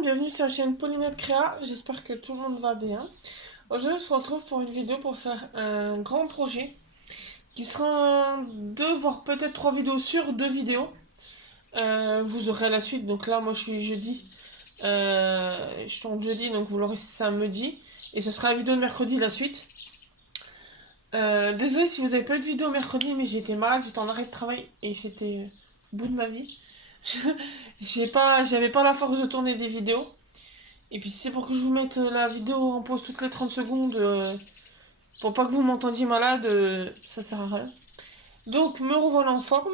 monde, bienvenue sur la chaîne Paulinette Créa, j'espère que tout le monde va bien. Aujourd'hui on se retrouve pour une vidéo pour faire un grand projet qui sera deux voire peut-être trois vidéos sur deux vidéos. Vous aurez la suite, donc là moi je suis jeudi, je tourne jeudi donc vous l'aurez samedi et ce sera la vidéo de mercredi la suite. Désolée si vous n'avez pas eu de vidéo mercredi, mais j'étais malade, j'étais en arrêt de travail et j'étais au bout de ma vie. J'avais pas la force de tourner des vidéos. Et puis si c'est pour que je vous mette la vidéo en pause toutes les 30 secondes, pour pas que vous m'entendiez malade, ça sert à rien. Donc me revoilà en forme.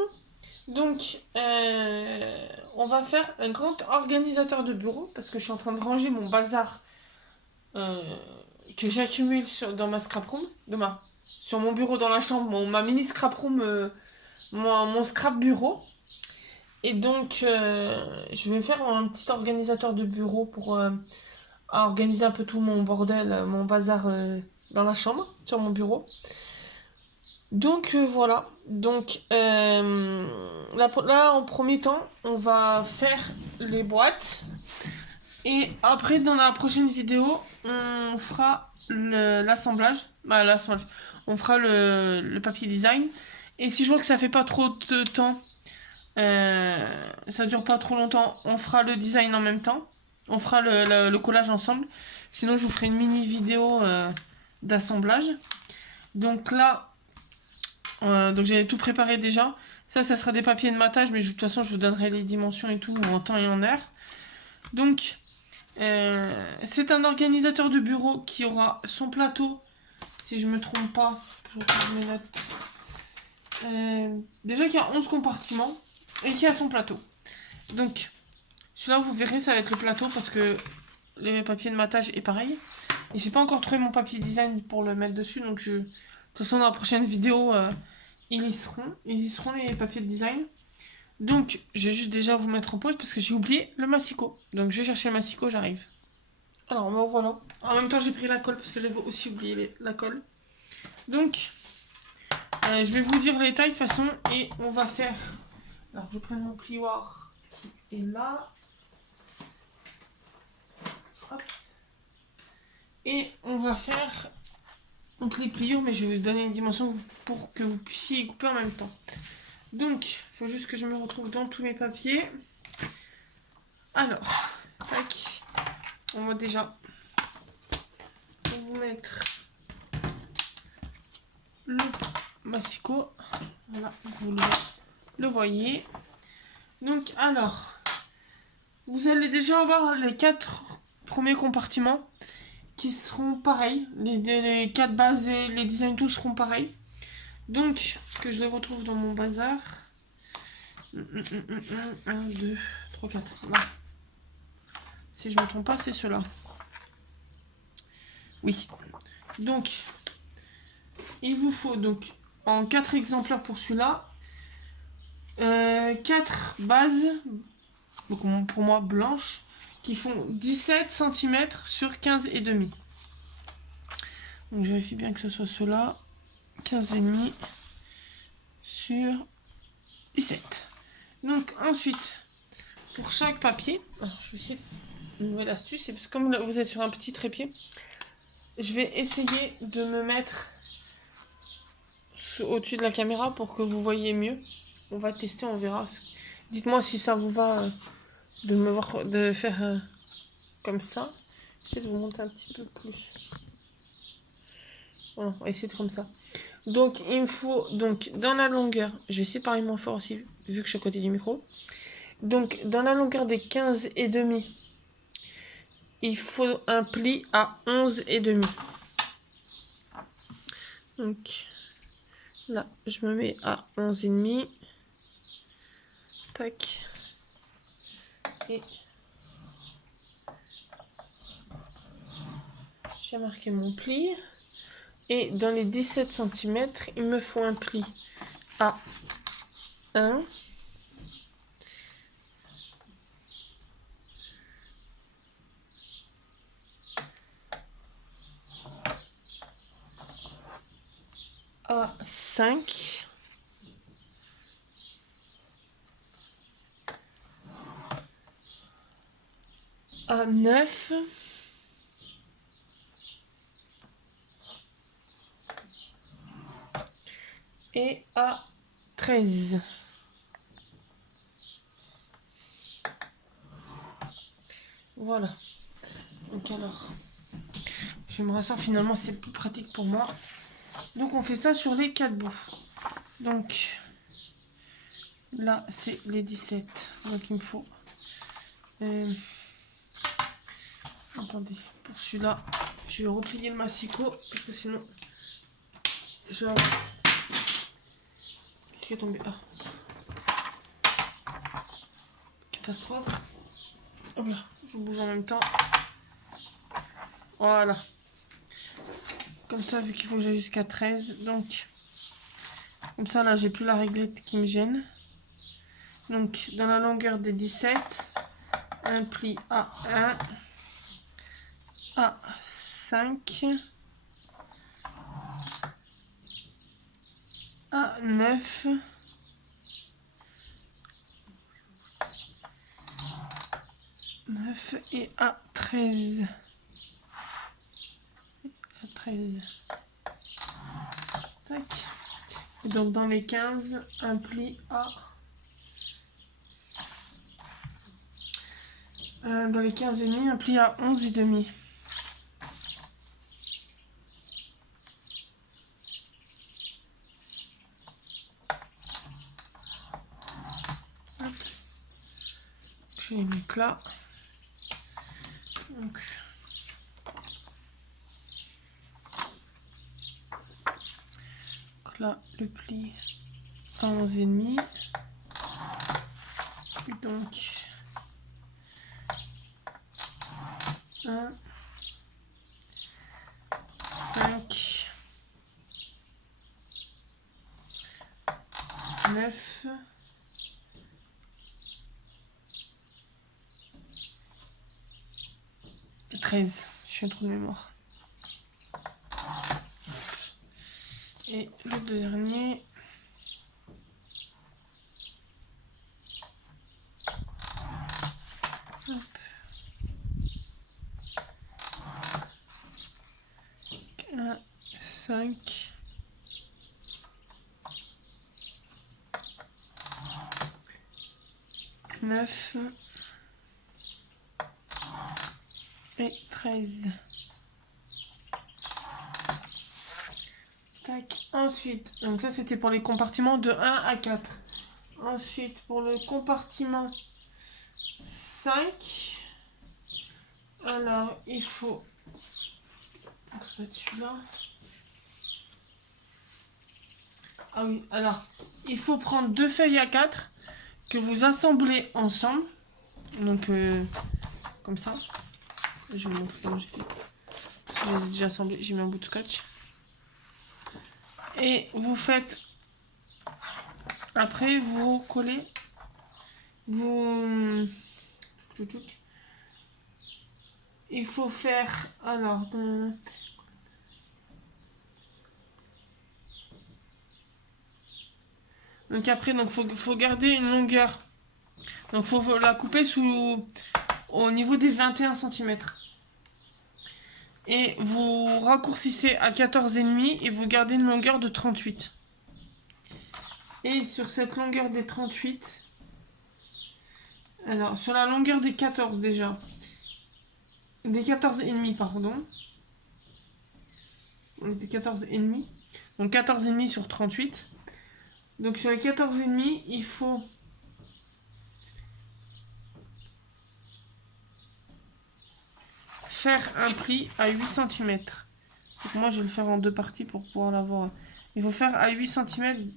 Donc on va faire un grand organisateur de bureau parce que je suis en train de ranger mon bazar euh, que j'accumule dans ma scrap room, sur mon bureau dans la chambre, ma mini scrap room, mon scrap bureau. Et donc, je vais faire un petit organisateur de bureau pour organiser un peu tout mon bordel, mon bazar dans la chambre, sur mon bureau. Donc, voilà. Donc, là, en premier temps, on va faire les boîtes. Et après, dans la prochaine vidéo, on fera l'assemblage. L'assemblage. On fera le papier design. Et si je vois que ça fait pas trop de temps, ça dure pas trop longtemps, on fera le design en même temps. On fera le collage ensemble. Sinon, je vous ferai une mini vidéo d'assemblage. Donc là, donc j'avais tout préparé déjà. Ça sera des papiers de matage, mais de toute façon, je vous donnerai les dimensions et tout en temps et en heure. Donc, c'est un organisateur de bureau qui aura son plateau, si je me trompe pas. Je regarde mes notes. Déjà qu'il y a 11 compartiments et qui a son plateau. Donc, celui-là, vous verrez, ça va être le plateau parce que le papier de matage est pareil. Et j'ai pas encore trouvé mon papier design pour le mettre dessus. Donc, de toute façon, dans la prochaine vidéo, ils y seront. Ils y seront, les papiers de design. Donc, je vais juste déjà vous mettre en pause parce que j'ai oublié le massicot. Donc, je vais chercher le massicot, j'arrive. Alors, bon, voilà. En même temps, j'ai pris la colle parce que j'avais aussi oublié la colle. Donc, je vais vous dire les tailles de toute façon. Et on va faire... Alors, je prends mon plioir qui est là. Hop. Et on va faire donc les pliures, mais je vais vous donner une dimension pour que vous puissiez couper en même temps. Donc, il faut juste que je me retrouve dans tous mes papiers. Alors, tac. On va déjà vous mettre le massicot. Voilà, vous le voyez. Donc, alors, vous allez déjà avoir les 4 premiers compartiments qui seront pareils. Les 4 bases et les designs tous seront pareils. Donc, que je les retrouve dans mon bazar. 1, 2, 3, 4. Là. Si je ne me trompe pas, c'est ceux-là. Oui. Donc, il vous faut donc en 4 exemplaires pour celui-là. 4 bases, donc pour moi blanches, qui font 17 cm sur 15 et demi. Donc je vérifie bien que ce soit cela. 15 et demi sur 17. Donc ensuite, pour chaque papier, alors je vais essayer une nouvelle astuce, c'est parce que comme vous êtes sur un petit trépied, je vais essayer de me mettre au-dessus de la caméra pour que vous voyez mieux. On va tester, on verra. Dites-moi si ça vous va de faire comme ça. J'essaie de vous monter un petit peu plus. Voilà, on va essayer de comme ça. Donc il me faut donc dans la longueur, je vais essayer de parler moins fort aussi vu que je suis à côté du micro. Donc dans la longueur des 15 et demi, il faut un pli à 11 et demi. Donc là, je me mets à 11 et demi. Tac. Et j'ai marqué mon pli. Et dans les 17 cm, il me faut un pli à 1. À 5. À à 9. Et à 13. Voilà. Donc alors, je me rassure, finalement c'est plus pratique pour moi. Donc on fait ça sur les 4 bouts. Donc là c'est les 17. Donc il me faut... attendez, pour celui-là, je vais replier le massicot parce que sinon... Qu'est-ce qui est tombé? Ah. Catastrophe. Hop là, je bouge en même temps. Voilà. Comme ça, vu qu'il faut que j'aille jusqu'à 13. Donc, comme ça, là, j'ai plus la réglette qui me gêne. Donc, dans la longueur des 17, un pli A1, A5, A9, et A13. A13. Tac. Et donc, dans les 15, un pli A. Dans les 15 et demi, un pli à 11 et demi. Hop. Je vais les mettre là. Donc, là, le pli à 11 et demi. Donc, 1, 5, 9, 13. Je suis un trou de mémoire. Et le dernier. Hop. 1, 5. 9. Et 13. Tac. Ensuite, donc ça c'était pour les compartiments de 1 à 4. Ensuite, pour le compartiment 5, alors il faut... Ça doit être celui-là. Ah oui, alors il faut prendre 2 feuilles à 4 que vous assemblez ensemble. Donc, comme ça. Je vais vous montrer comment j'ai fait. Je les ai déjà assemblés, j'ai mis un bout de scotch. Et vous faites... Après, vous collez... Vous... Il faut faire... Alors... Donc après, faut garder une longueur. Donc faut la couper au niveau des 21 cm. Et vous raccourcissez à 14,5 et vous gardez une longueur de 38. Et sur cette longueur des 38, alors sur la longueur des 14 déjà, des 14,5 pardon, des 14,5, donc 14,5 sur 38. Donc sur les 14,5, il faut faire un pli à 8 cm. Donc moi je vais le faire en deux parties pour pouvoir l'avoir. Il faut faire à 8 cm.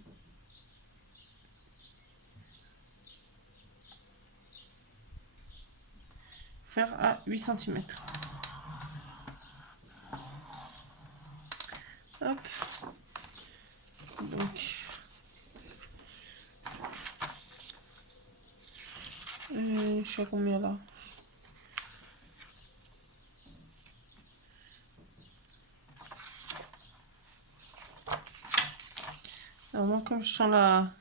Faire à 8 cm. Hop. Donc je suis à combien là? Alors moi comme je sens la...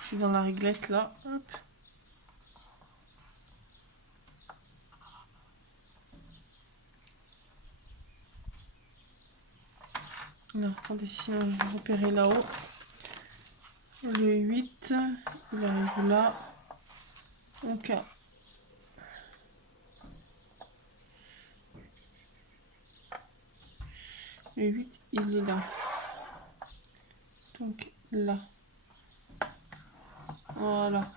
Je suis dans la réglette là. Hop. Non, attendez, sinon je vais repérer là-haut. Le 8, il arrive là. Ok. Le 8, il est là. Donc là. Voilà.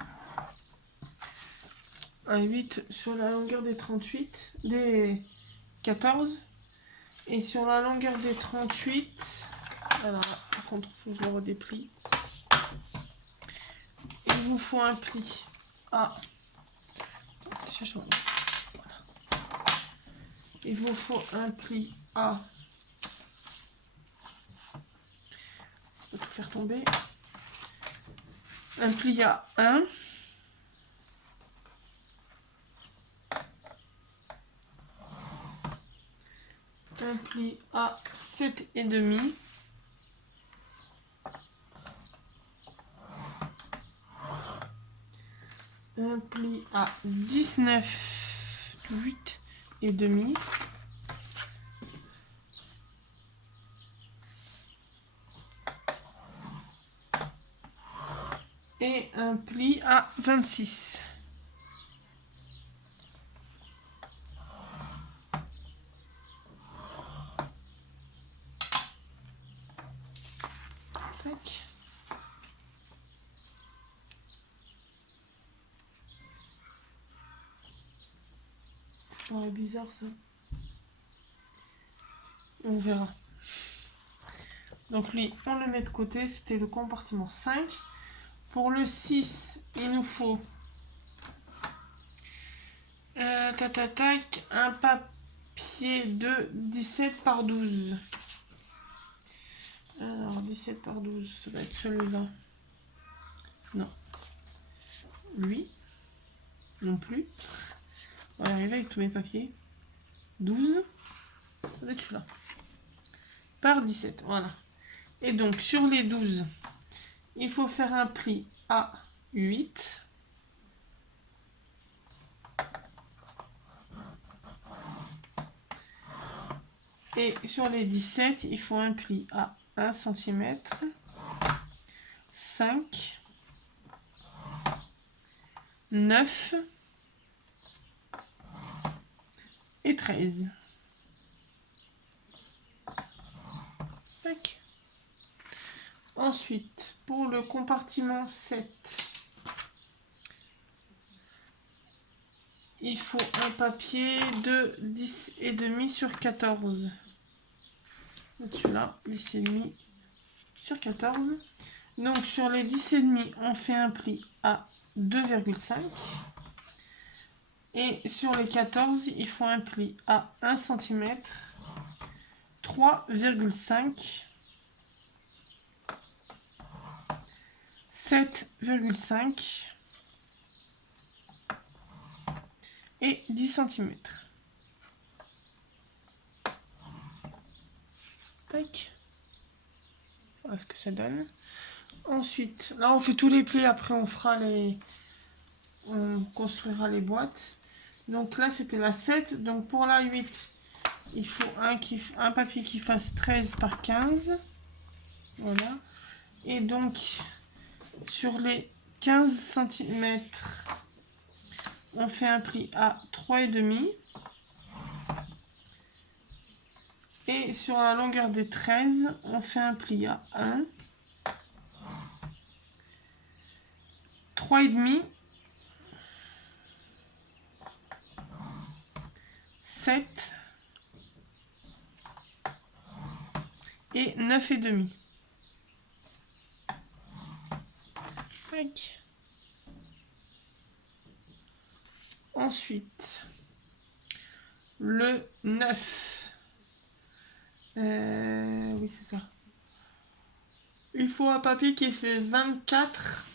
Un 8 sur la longueur des 38, des 14. Et sur la longueur des 38, alors par contre, faut que je le redéplie. Il vous faut un pli à... Voilà. Il vous faut un pli à... Ça peut tout faire tomber. Un pli à 1. Un pli à 7,5. Un pli à 19,8,5. Et un pli à 26. Tac. Ça paraît bizarre ça. On verra. Donc lui, on le met de côté. C'était le compartiment 5. Pour le 6, il nous faut un papier de 17 par 12. Alors 17 par 12, ça va être celui-là. Non. Lui. Non plus. On va y arriver avec tous mes papiers. 12. Ça va être celui-là. Par 17, voilà. Et donc sur les 12, il faut faire un pli à 8. Et sur les 17, il faut un pli à 1 cm, 5, 9 et 13. Tac. Ensuite, pour le compartiment 7, il faut un papier de 10,5 sur 14. Celui-là, 10,5 sur 14. Donc sur les 10,5, on fait un pli à 2,5. Et sur les 14, il faut un pli à 1 cm, 3,5, 7,5 et 10 cm. Tac. Voilà ce que ça donne. Ensuite, là on fait tous les plis, après on fera les... On construira les boîtes. Donc là c'était la 7. Donc pour la 8, il faut un papier qui fasse 13 par 15. Voilà. Et donc sur les 15 cm, on fait un pli à 3,5. Et sur la longueur des 13, on fait un pli à 1, 3,5, 7 et 9,5. Tac. Ensuite, le 9. Oui, c'est ça. Il faut un papier qui fait 24.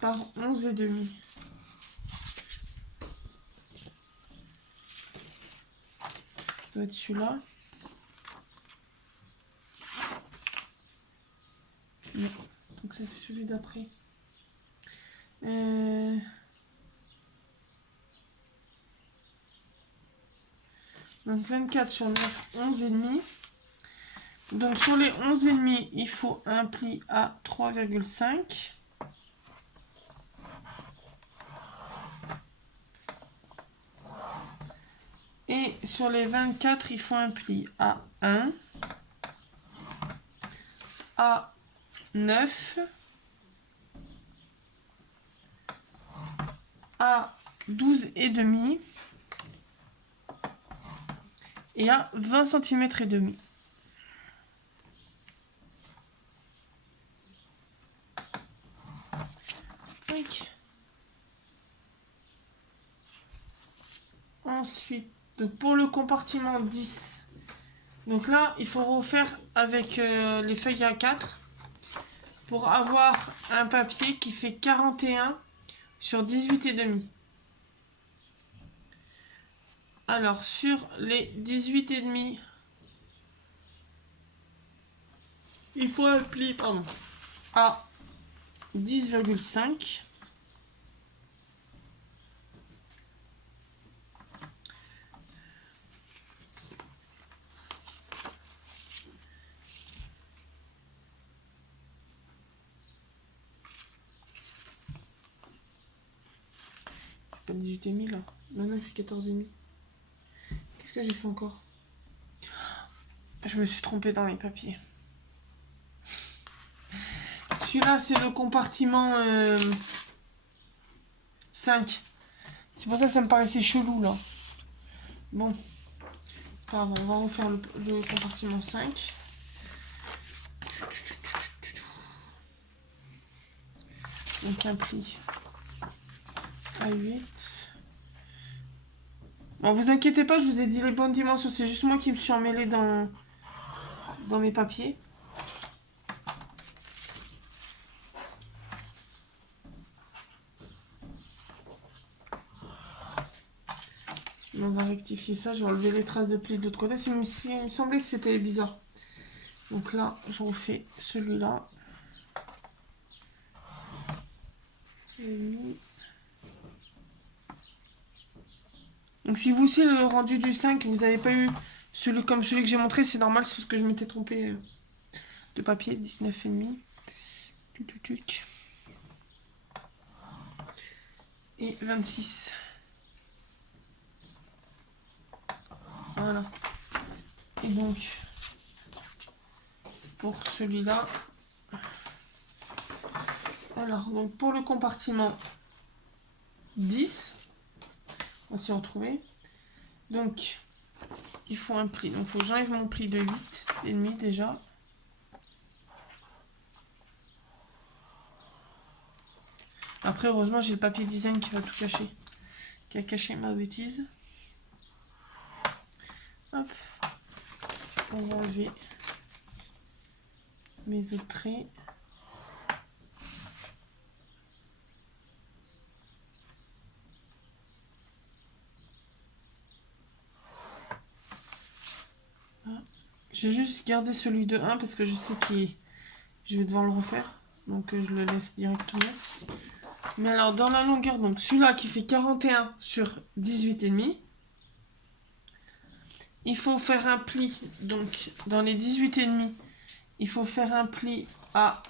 Par 11,5. Ça doit être celui-là. ça c'est celui d'après. Donc 24 sur 9, 11,5. Donc sur les 11,5, il faut un pli à 3,5. Et sur les 24, il faut un pli à 1, à 9, à 12,5 et à 20 cm et demi. Ensuite, donc pour le compartiment 10, donc là, il faut refaire avec les feuilles A4 pour avoir un papier qui fait 41 sur 18,5. Alors, sur les 18,5, il faut un pli, pardon, à 10,5. Pas 18,5 là. Maintenant, il fait 14,5. Qu'est-ce que j'ai fait encore? Je me suis trompée dans les papiers. Celui-là, c'est le compartiment 5. C'est pour ça que ça me paraissait chelou, là. Bon. Pardon, on va refaire le compartiment 5. Donc, un pli à 8. Bon, vous inquiétez pas, je vous ai dit les bonnes dimensions. C'est juste moi qui me suis emmêlée dans mes papiers. On va rectifier ça. Je vais enlever les traces de plis de l'autre côté. Il me semblait que c'était bizarre. Donc là, je refais celui-là. Donc si vous aussi le rendu du 5, vous n'avez pas eu celui comme celui que j'ai montré, c'est normal, c'est parce que je m'étais trompée de papier, 19,5. Et 26. Voilà. Et donc, pour celui-là, alors, donc pour le compartiment 10, on va s'y retrouver. Donc, il faut un pli. Donc, il faut que j'enlève mon pli de 8,5 déjà. Après, heureusement, j'ai le papier design qui va tout cacher. Qui a caché ma bêtise. Hop. On va enlever mes autres traits. J'ai juste gardé celui de 1 parce que je sais que je vais devoir le refaire. Donc je le laisse directement. Mais alors dans la longueur, donc celui-là qui fait 41 sur 18,5. Il faut faire un pli. Donc dans les 18,5, il faut faire un pli à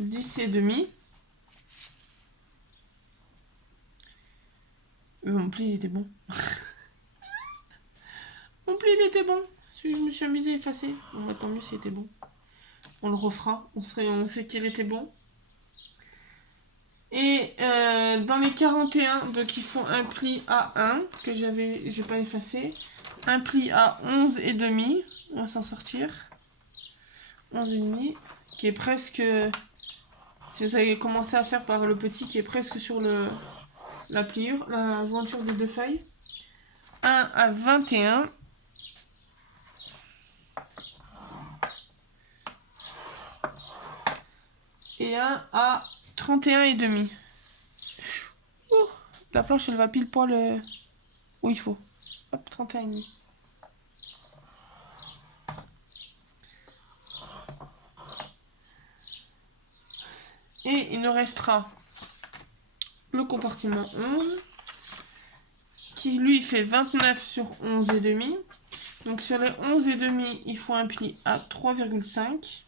10,5. Mon pli il était bon. Mon pli il était bon. Je me suis amusée à effacer. Bon bah tant mieux s'il était bon. On le refera. On sait qu'il était bon. Et dans les 41, donc il faut un pli à 1 que j'ai pas effacé. Un pli à 11,5. On va s'en sortir. 11,5. Qui est presque... Si vous avez commencé à faire par le petit qui est presque sur la pliure, la jointure des deux feuilles. 1 à 21. Et 1 à 31,5. La planche, elle va pile poil où il faut. Hop, 31,5. Et il nous restera le compartiment 11 qui lui fait 29 sur 11 et demi. Donc sur les 11 et demi, il faut un pli à 3,5.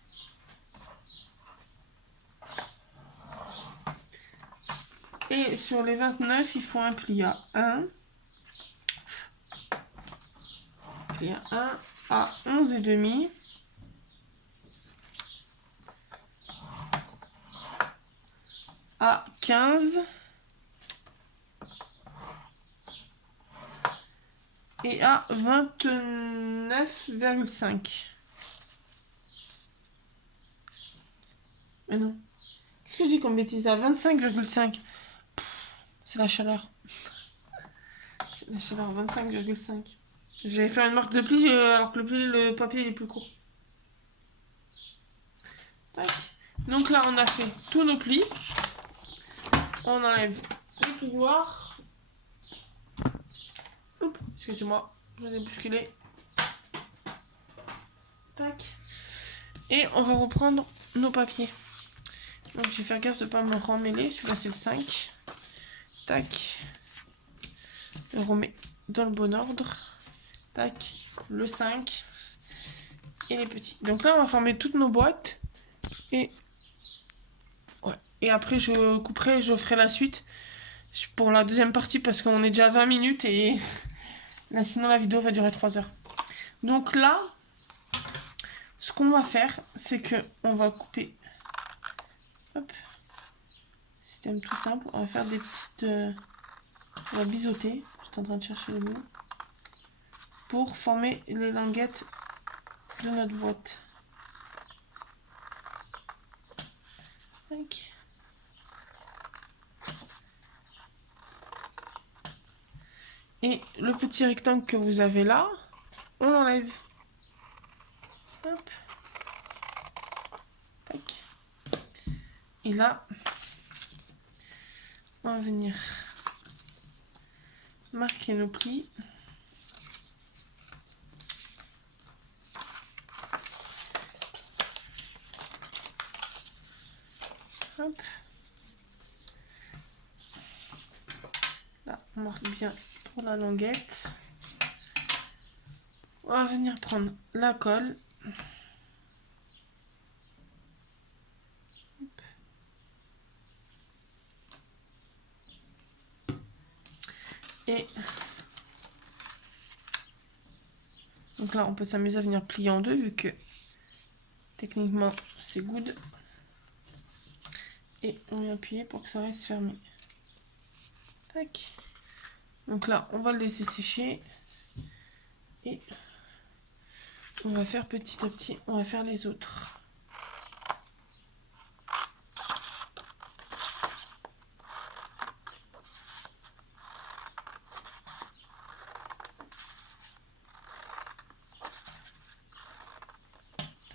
Et sur les 29, il faut un pli à 1. Pli à 1 à 11 et demi. À 15. Et à 29,5. Mais non. Qu'est-ce que je dis comme bêtise? À 25,5. C'est la chaleur. C'est la chaleur, 25,5. J'avais fait une marque de pli alors que le papier il est plus court. Tac. Donc là, on a fait tous nos plis. On enlève le pouvoir. Excusez-moi, je vous ai bousculé. Tac. Et on va reprendre nos papiers. Donc je vais faire gaffe de ne pas me remêler. Celui-là c'est le 5. Tac. Je le remets dans le bon ordre. Tac. Le 5. Et les petits. Donc là on va former toutes nos boîtes. Et ouais. Et après je couperai, je ferai la suite pour la deuxième partie parce qu'on est déjà à 20 minutes et là sinon la vidéo va durer 3 heures. Donc là, ce qu'on va faire, c'est que on va couper. Hop. Système tout simple. On va faire des petites. On va biseauter. Je suis en train de chercher le mot. Pour former les languettes de notre boîte. Tac. Et le petit rectangle que vous avez là, on l'enlève. Hop. Tac. Et là, on va venir marquer nos plis. Hop. Là, on marque bien pour la languette. On va venir prendre la colle. Et donc là, on peut s'amuser à venir plier en deux vu que techniquement c'est good. Et on vient appuyer pour que ça reste fermé. Tac. Donc là, on va le laisser sécher. Et on va faire petit à petit, on va faire les autres.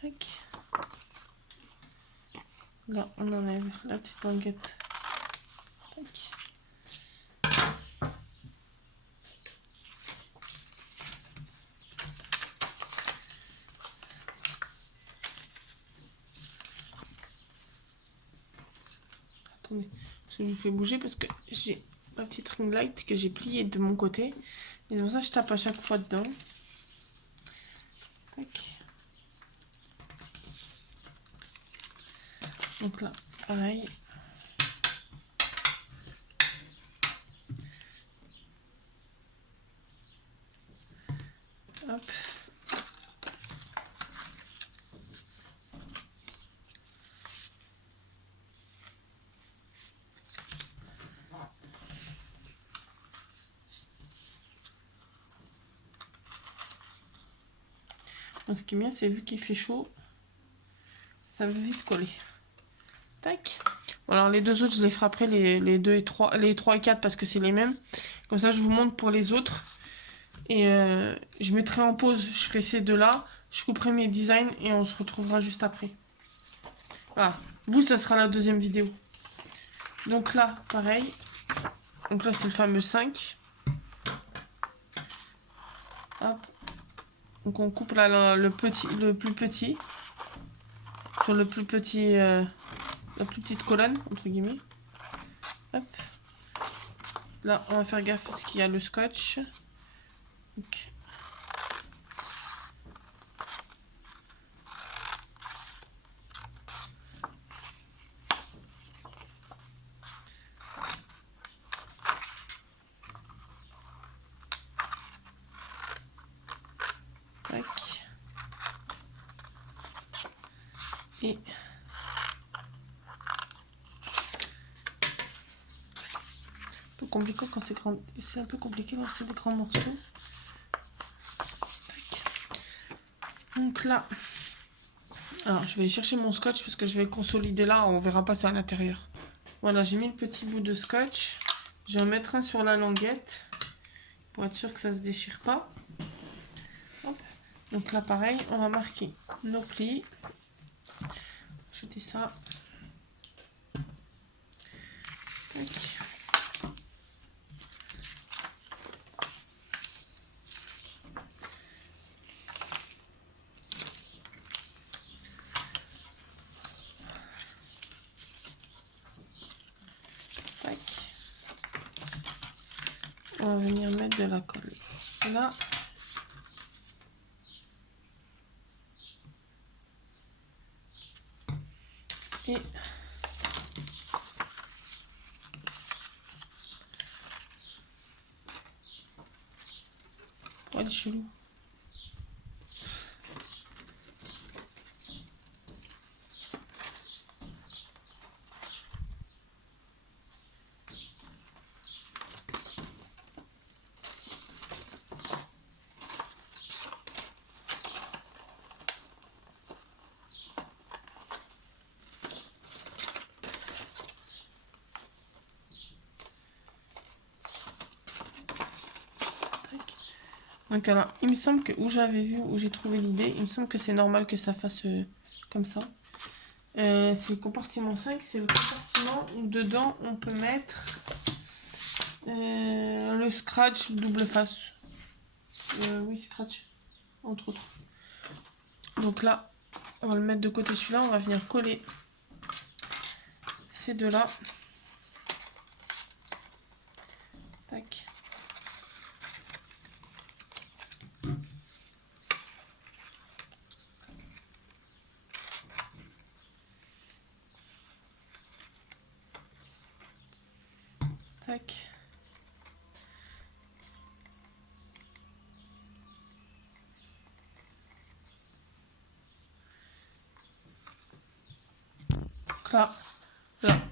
Tac. Là, on enlève la petite languette. Tac. Attendez, parce que je vous fais bouger parce que j'ai ma petite ring light que j'ai pliée de mon côté. Et c'est pour ça que je tape à chaque fois dedans. Tac. Donc là, pareil. Hop. Donc, ce qui est bien, c'est vu qu'il fait chaud, ça va vite coller. Tac. Bon, alors les deux autres, je les ferai après, les 2 et 3, les 3 et 4 parce que c'est les mêmes. Comme ça, je vous montre pour les autres. Et je mettrai en pause, je ferai ces deux-là. Je couperai mes designs et on se retrouvera juste après. Voilà. Vous, ça sera la deuxième vidéo. Donc là, pareil. Donc là, c'est le fameux 5. Hop. Donc on coupe là, le plus petit. Sur le plus petit la plus petite colonne, entre guillemets. Hop. Là, on va faire gaffe parce qu'il y a le scotch. Donc. Tac. Et un peu compliqué quand c'est grand. C'est un peu compliqué quand c'est des grands morceaux. Tac. Donc là, alors je vais aller chercher mon scotch parce que je vais le consolider là. On verra pas ça à l'intérieur. Voilà, j'ai mis le petit bout de scotch. Je vais en mettre un sur la languette pour être sûr que ça se déchire pas. Hop. Donc là, pareil, on va marquer nos plis. Jeter ça. Tac. Tac. On va venir mettre de la colle là. Et oh, il est chelou. Donc alors, il me semble que où j'avais vu, où j'ai trouvé l'idée, il me semble que c'est normal que ça fasse comme ça. C'est le compartiment 5, c'est le compartiment où dedans on peut mettre le scratch double face. Oui, scratch, entre autres. Donc là, on va le mettre de côté celui-là, on va venir coller ces deux-là. Tac. Tac. Donc là,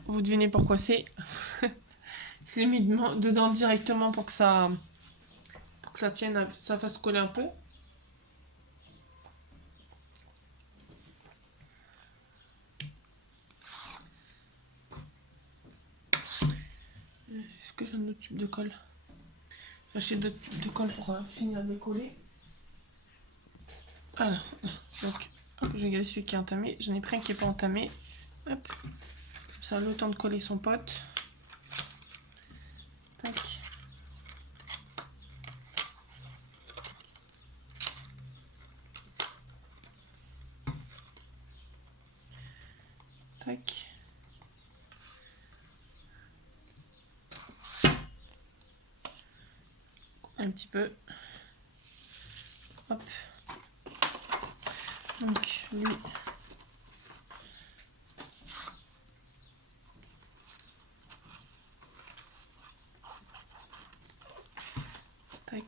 vous devinez pourquoi c'est. Je l'ai mis dedans directement pour que ça tienne, ça fasse coller un peu. Est-ce que j'ai un autre tube de colle? J'achète d'autres tubes de colle pour finir de les coller. Voilà. Donc, hop, je vais regarder celui qui est entamé. J'en ai pris un qui n'est pas entamé. Hop. Ça a le temps de coller son pote. Tac. Tac. Un petit peu. Hop. Donc lui. Tac.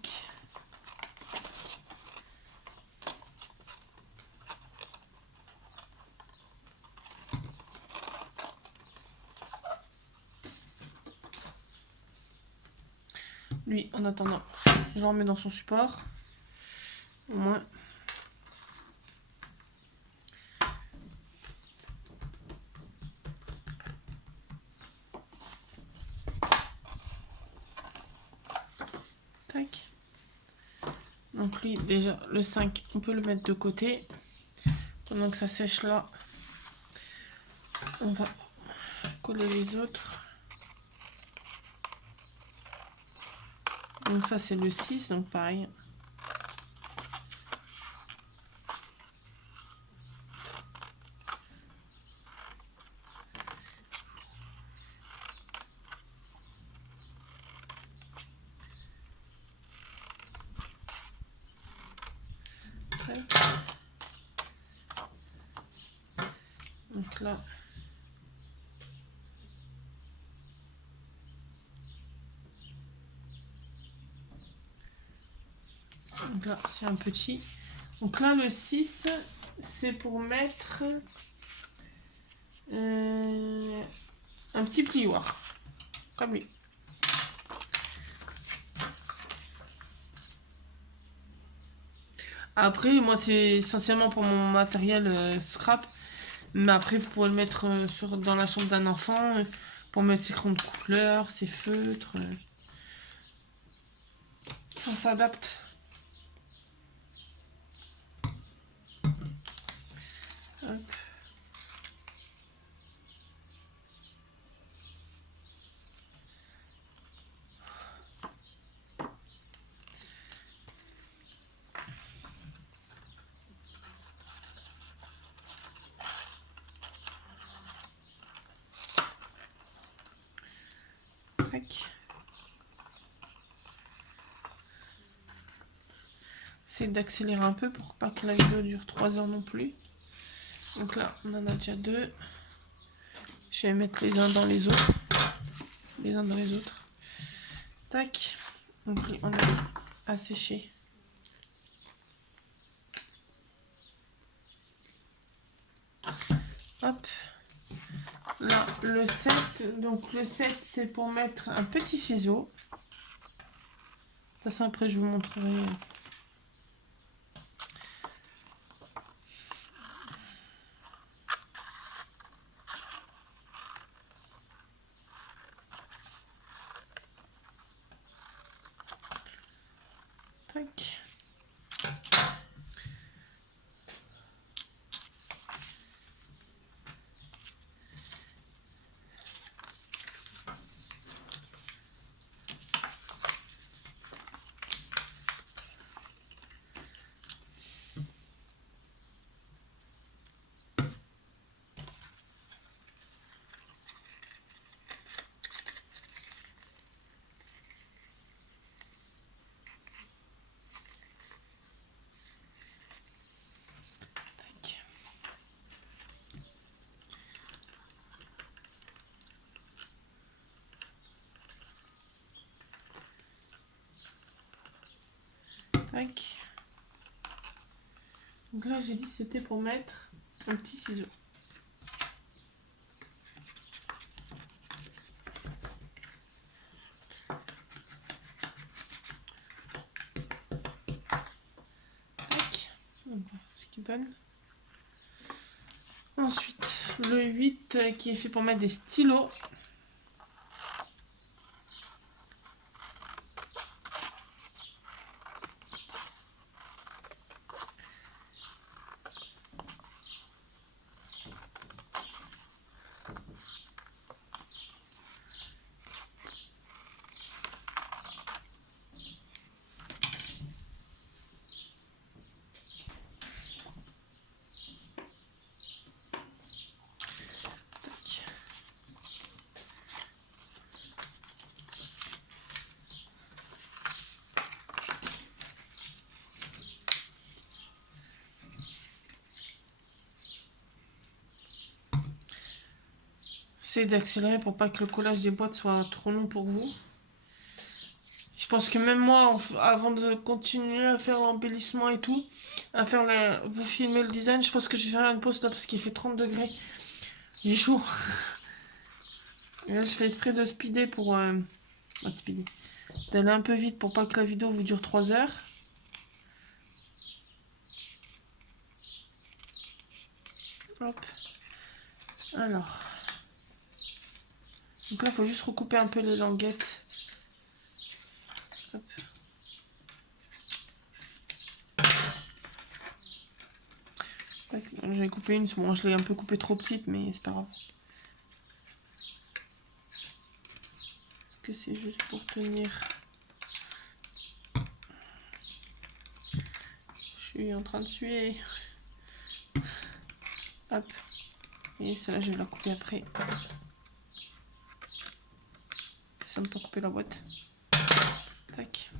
Lui, en attendant, je le remets dans son support. Au moins. Tac. Donc lui, déjà, le 5, on peut le mettre de côté. Pendant que ça sèche là, on va coller les autres. Donc ça, c'est le 6, donc pareil. Donc là. Donc là, c'est un petit. Donc là, le 6, c'est pour mettre un petit plioir. Comme lui. Après, moi, c'est essentiellement pour mon matériel scrap. Mais après, vous pouvez le mettre dans la chambre d'un enfant pour mettre ses crayons de couleur, ses feutres. Ça s'adapte. Hop. Tac. Essayez d'accélérer un peu pour pas que la vidéo dure 3 heures non plus. Donc là, on en a déjà 2. Je vais mettre les uns dans les autres. Les uns dans les autres. Tac. Donc on a asséché. Hop. Là, le 7. Donc le 7, c'est pour mettre un petit ciseau. De toute façon, après, je vous montrerai. Tac. Tac. Donc là, j'ai dit c'était pour mettre un petit ciseau. Tac. On voit ce qu'il donne. Ensuite, le 8 qui est fait pour mettre des stylos. Essayez d'accélérer pour pas que le collage des boîtes soit trop long pour vous. Je pense que même moi, avant de continuer à faire l'embellissement et tout, à faire vous filmer le design, je pense que je vais faire une pause là parce qu'il fait 30 degrés. J'ai chaud. Et là, je fais exprès de speeder pour... d'aller un peu vite pour pas que la vidéo vous dure 3 heures. Hop. Alors... Donc là, il faut juste recouper un peu les languettes. Hop. J'en ai coupé une. Bon, je l'ai un peu coupée trop petite, mais c'est pas grave. Est-ce que c'est juste pour tenir? Je suis en train de suer. Hop. Et celle-là, je vais la couper après. Ça me peut couper la boîte. Tac.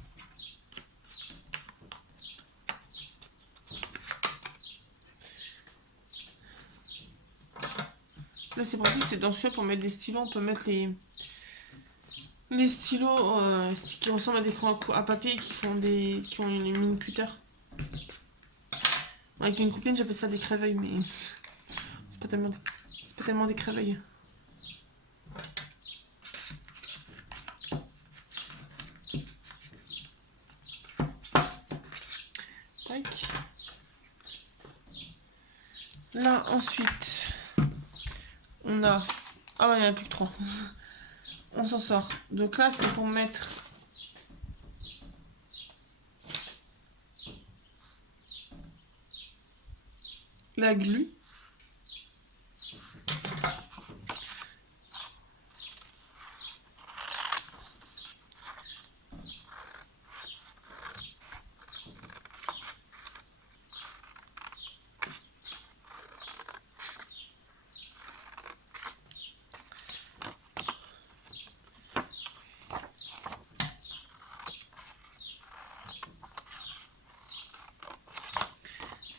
Là, c'est pratique, c'est dans celui-là pour mettre des stylos. On peut mettre les stylos qui ressemblent à des crayons à papier qui ont une mine cutter. Avec une copine, j'appelle ça des crève-œil, mais c'est pas tellement des crève-œil. Tac. Là, ensuite, on a... Ah ouais, il n'y en a plus que 3. On s'en sort. Donc là, c'est pour mettre... la glu.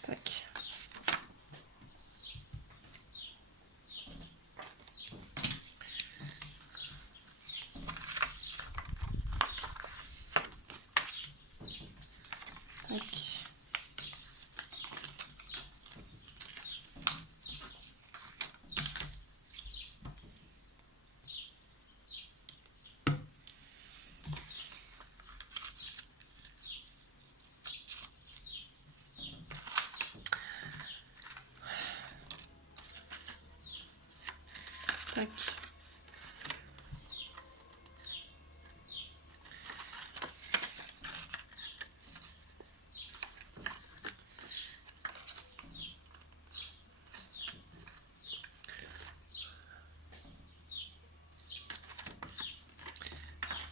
Tac. Tac. Tac.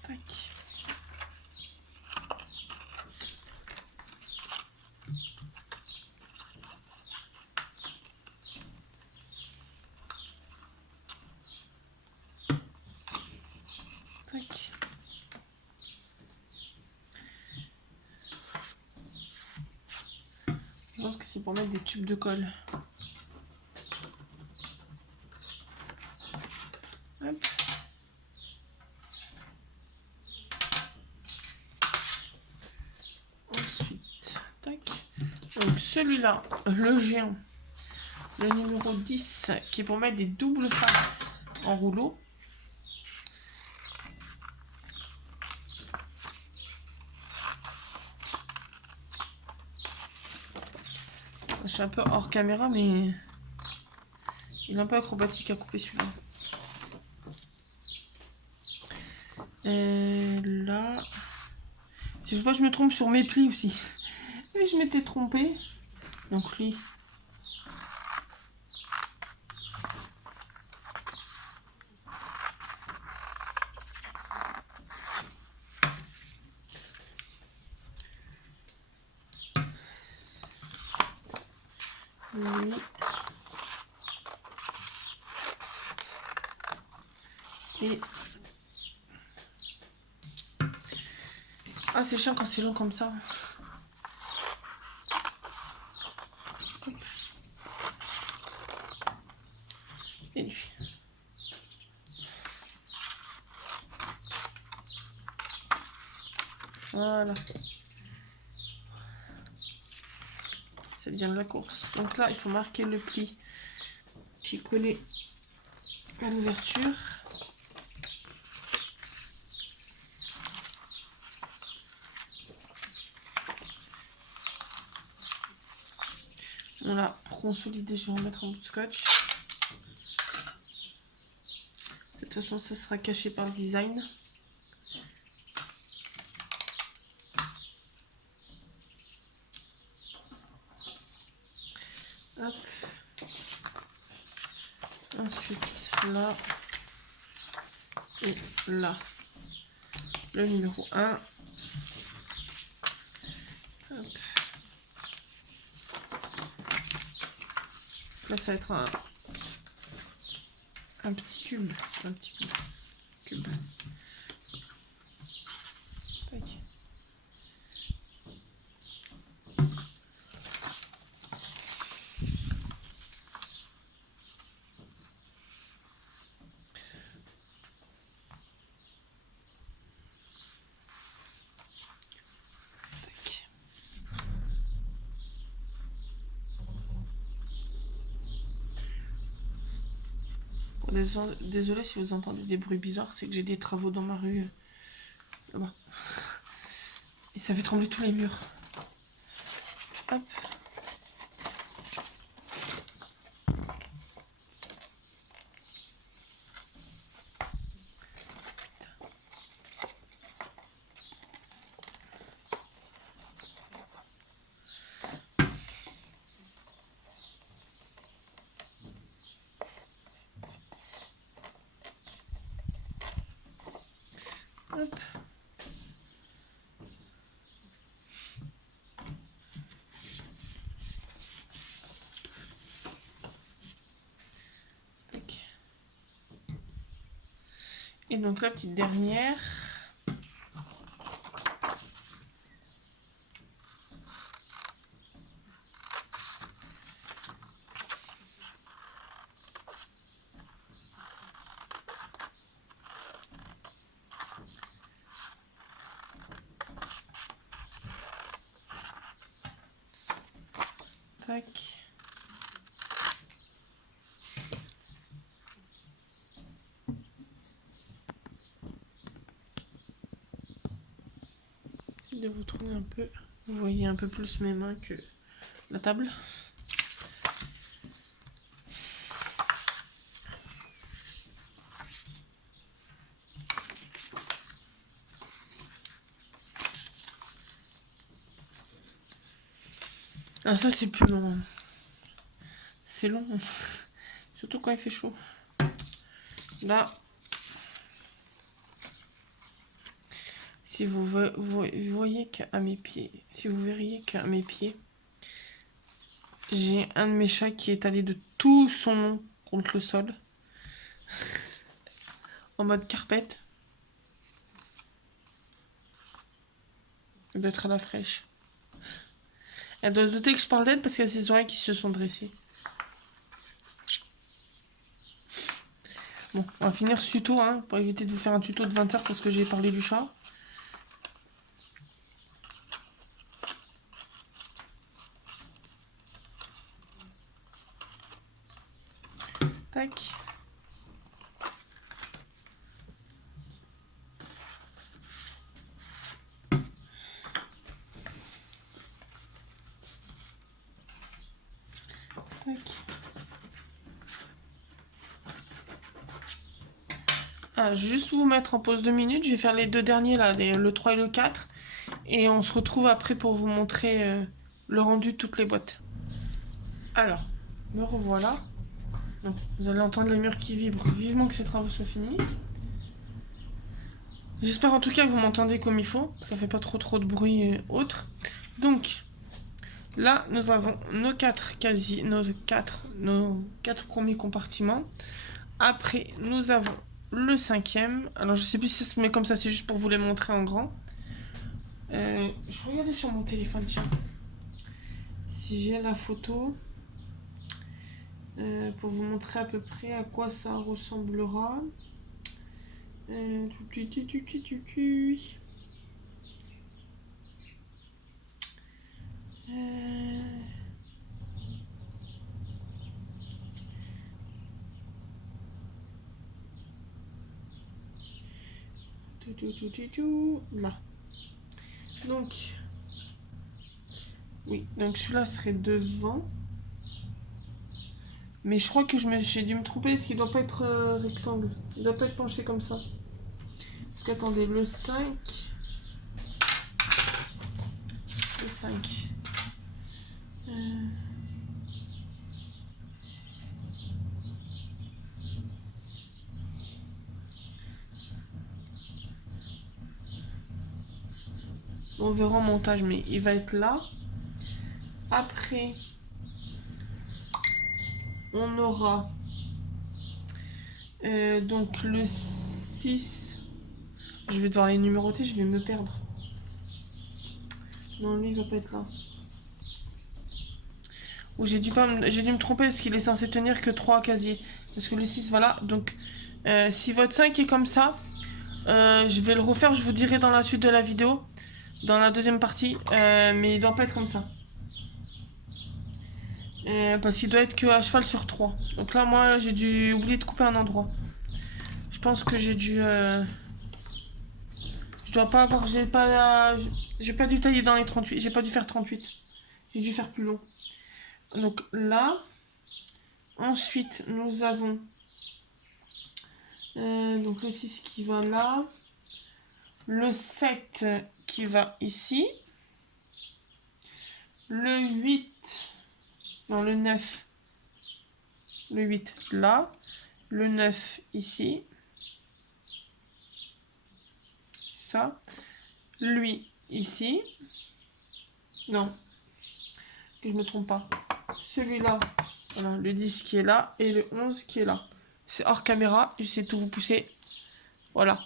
Tac. Tac. Je pense que c'est pour mettre des tubes de colle. Hop. Ensuite, tac. Donc celui-là, le géant, le numéro 10, qui est pour mettre des doubles faces en rouleau. Je suis un peu hors caméra, mais il est un peu acrobatique à couper celui-là. Et là, si je veux pas, je me trompe sur mes plis aussi. Mais je m'étais trompée. Donc lui. Lui. Et... Ah, c'est chiant quand c'est long comme ça. Et lui. Voilà. Ça devient de la course. Donc là, il faut marquer le pli qui est collé à l'ouverture. Voilà, pour consolider, je vais remettre un bout de scotch. De toute façon, ça sera caché par le design. Hop. Ensuite, là et là, le numéro 1. Hop. Là, ça va être un petit cube. Un petit cube. Tac. Désolée si vous entendez des bruits bizarres, c'est que j'ai des travaux dans ma rue. Là-bas. Et ça fait trembler tous les murs. Hop. Hop. Tac. Et donc la petite dernière. Tac. De vous tourner un peu. Vous voyez un peu plus mes mains que la table. Ah ça c'est plus long. C'est long. Surtout quand il fait chaud. Là. Si vous voyez qu'à mes pieds, si vous verriez qu'à mes pieds, j'ai un de mes chats qui est allé de tout son long contre le sol. En mode carpette. Elle doit être à la fraîche. Elle doit se douter que je parle d'elle parce qu'il y a ses oreilles qui se sont dressées. Bon, on va finir ce tuto, hein, pour éviter de vous faire un tuto de 20 heures parce que j'ai parlé du chat. Tac. Tac. Ah, je vais juste vous mettre en pause 2 minutes. Je vais faire les deux derniers là, le 3 et le 4. Et on se retrouve après pour vous montrer le rendu de toutes les boîtes. Alors, me revoilà. Donc, vous allez entendre les murs qui vibrent. Vivement que ces travaux soient finis. J'espère en tout cas que vous m'entendez comme il faut. Que ça fait pas trop de bruit autre. Donc, là, nous avons nos quatre premiers compartiments. Après, nous avons le 5e. Alors, je sais plus si ça se met comme ça, c'est juste pour vous les montrer en grand. Je vais regarder sur mon téléphone, tiens. Si j'ai la photo. Pour vous montrer à peu près à quoi ça ressemblera. Là. Donc, oui, donc celui-là serait devant. Mais je crois que j'ai dû me tromper parce qu'il doit pas être rectangle. Il doit pas être penché comme ça. Parce qu'attendez, le 5. Le 5. On verra en montage, mais il va être là. Après, on aura donc le 6. Je vais devoir les numéroter, je vais me perdre. Non, lui, il va pas être là. Ou j'ai dû me tromper parce qu'il est censé tenir que 3 casiers. Parce que le 6, voilà. Donc, si votre 5 est comme ça, je vais le refaire, je vous dirai dans la suite de la vidéo. Dans la deuxième partie. Mais il doit pas être comme ça. Parce qu'il doit être que à cheval sur 3. Donc là, moi, j'ai dû oublier de couper un endroit. Je pense que j'ai dû... Je dois pas avoir... J'ai pas dû tailler dans les 38. J'ai pas dû faire 38. J'ai dû faire plus long. Donc là... Ensuite, nous avons... donc le 6 qui va là. Le 7 qui va ici. Le 8... Non, le 9. Le 8 là. Le 9 ici. Ça. Lui ici. Non. Que je me trompe pas. Celui-là. Voilà, le 10 qui est là. Et le 11 qui est là. C'est hors caméra. J'essaie de tout vous pousser. Voilà.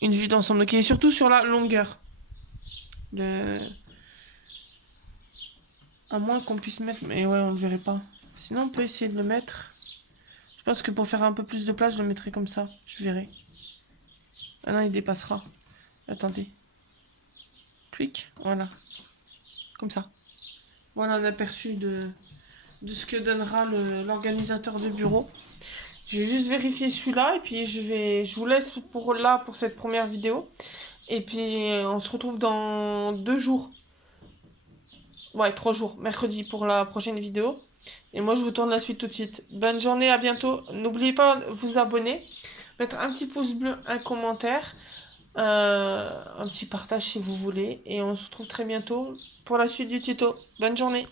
Une vue d'ensemble. Donc il est surtout sur la longueur. À moins qu'on puisse mettre... Mais ouais, on ne le verrait pas. Sinon, on peut essayer de le mettre. Je pense que pour faire un peu plus de place, je le mettrai comme ça. Je verrai. Ah non, il dépassera. Attendez. Tweak. Voilà. Comme ça. Voilà un aperçu de ce que donnera l'organisateur de bureau. Je vais juste vérifier celui-là et puis je vous laisse pour cette première vidéo. Et puis on se retrouve dans 2 jours. Ouais, 3 jours. Mercredi pour la prochaine vidéo. Et moi je vous tourne la suite tout de suite. Bonne journée, à bientôt. N'oubliez pas de vous abonner. Mettre un petit pouce bleu, un commentaire. Un petit partage si vous voulez. Et on se retrouve très bientôt pour la suite du tuto. Bonne journée.